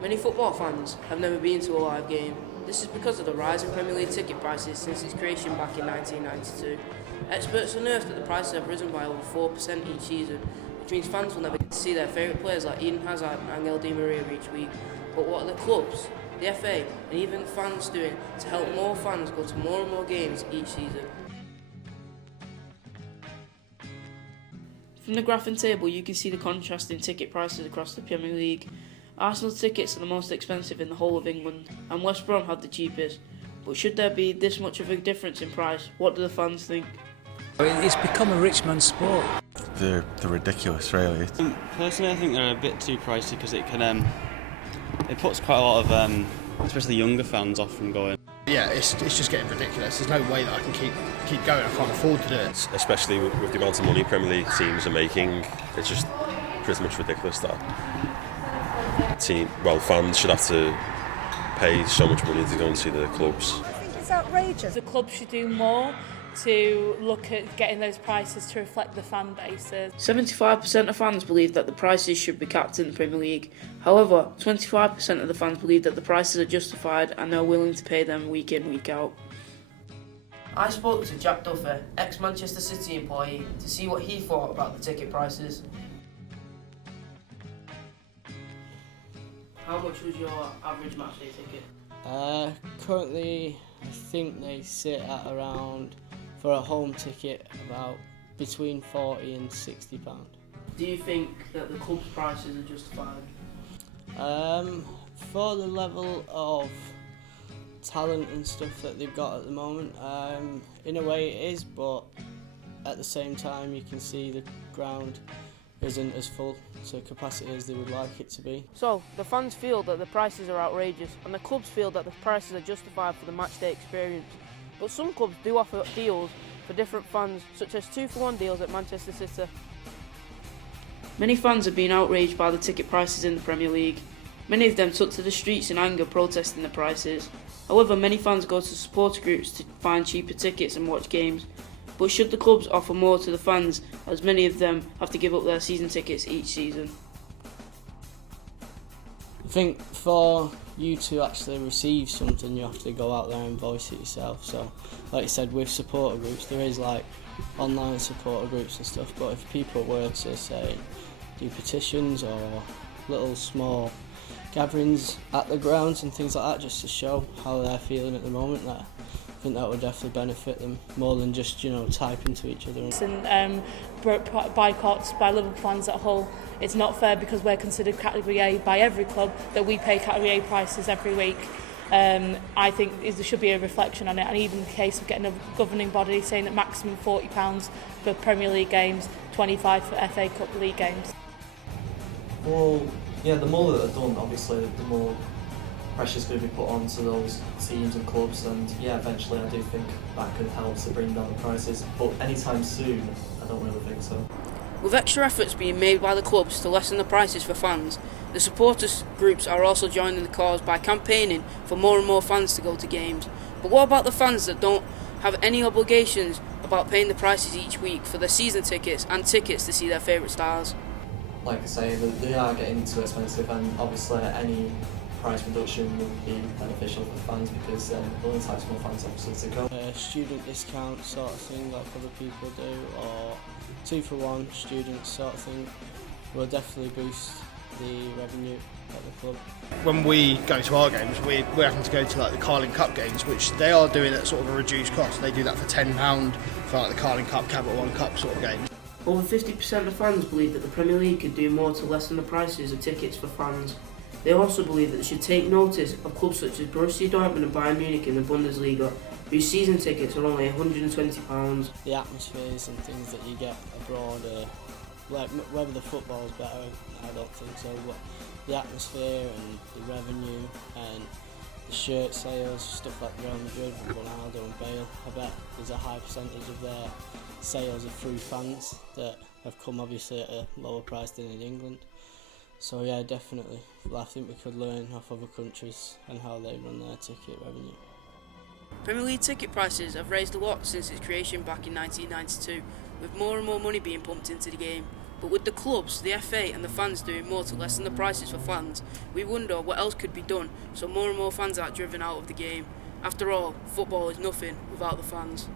Many football fans have never been to a live game. This is because of the rise in Premier League ticket prices since its creation back in 1992. Experts unearthed that the prices have risen by over 4% each season, which means fans will never get to see their favourite players like Eden Hazard and Angel Di Maria each week. But what are the clubs, the FA and even fans doing to help more fans go to more and more games each season? From the graph and table, you can see the contrast in ticket prices across the Premier League. Arsenal tickets are the most expensive in the whole of England, and West Brom have the cheapest. But should there be this much of a difference in price? What do the fans think? It's become a rich man's sport. They're ridiculous, really. Personally, I think they're a bit too pricey because it puts quite a lot of, especially younger fans, off from going. Yeah, it's just getting ridiculous. There's no way that I can keep going. I can't afford to do it. Especially with the amount of money Premier League teams are making, it's just pretty much ridiculous that fans should have to pay so much money to go and see the clubs. I think it's outrageous. The club should do more to look at getting those prices to reflect the fan bases. 75% of fans believe that the prices should be capped in the Premier League. However, 25% of the fans believe that the prices are justified and are willing to pay them week in, week out. I spoke to Jack Duffy, ex-Manchester City employee, to see what he thought about the ticket prices. How much was your average matchday ticket? Currently, I think they sit at around, for a home ticket, about between £40 and £60. Do you think that the club's prices are justified? For the level of talent and stuff that they've got at the moment, in a way it is, but at the same time you can see the ground isn't as full to capacity as they would like it to be. So, the fans feel that the prices are outrageous and the clubs feel that the prices are justified for the matchday experience. But some clubs do offer deals for different fans, such as 2-for-1 deals at Manchester City. Many fans have been outraged by the ticket prices in the Premier League. Many of them took to the streets in anger protesting the prices. However, many fans go to supporter groups to find cheaper tickets and watch games. But should the clubs offer more to the fans, as many of them have to give up their season tickets each season? I think for you to actually receive something, you have to go out there and voice it yourself. So, like you said, with supporter groups, there is like online supporter groups and stuff, but if people were to say do petitions or little small gatherings at the grounds and things like that, just to show how they're feeling at the moment, that I think that would definitely benefit them more than just, typing to each other. And boycotts by Liverpool fans at a whole. It's not fair because we're considered Category A by every club that we pay Category A prices every week. I think there should be a reflection on it, and even the case of getting a governing body saying that maximum £40 for Premier League games, £25 for FA Cup League games. Well, yeah, the more that are done, obviously, the more pressure's going to be put on to those teams and clubs, and yeah, eventually I do think that could help to bring down the prices, but anytime soon I don't really think so. With extra efforts being made by the clubs to lessen the prices for fans, the supporters groups are also joining the cause by campaigning for more and more fans to go to games. But what about the fans that don't have any obligations about paying the prices each week for their season tickets and tickets to see their favourite stars? Like I say, they are getting too expensive, and obviously any price reduction would be beneficial for fans because they'll entice more fans obviously to go. Student discount sort of thing like other people do, or 2-for-1 students sort of thing, will definitely boost the revenue at the club. When we go to our games, we're having to go to like the Carling Cup games, which they are doing at sort of a reduced cost. They do that for £10 for like the Carling Cup, Capital One Cup sort of games. Over 50% of fans believe that the Premier League could do more to lessen the prices of tickets for fans. They also believe that they should take notice of clubs such as Borussia Dortmund and Bayern Munich in the Bundesliga, whose season tickets are only £120. The atmospheres and things that you get abroad, like whether the football's better, I don't think so, but the atmosphere and the revenue and the shirt sales, stuff like Real Madrid, Ronaldo and Bale, I bet there's a high percentage of their sales are through fans that have come obviously at a lower price than in England. So yeah, definitely. I think we could learn off other countries and how they run their ticket revenue. Premier League ticket prices have raised a lot since its creation back in 1992, with more and more money being pumped into the game. But with the clubs, the FA and the fans doing more to lessen the prices for fans, we wonder what else could be done so more and more fans aren't driven out of the game. After all, football is nothing without the fans.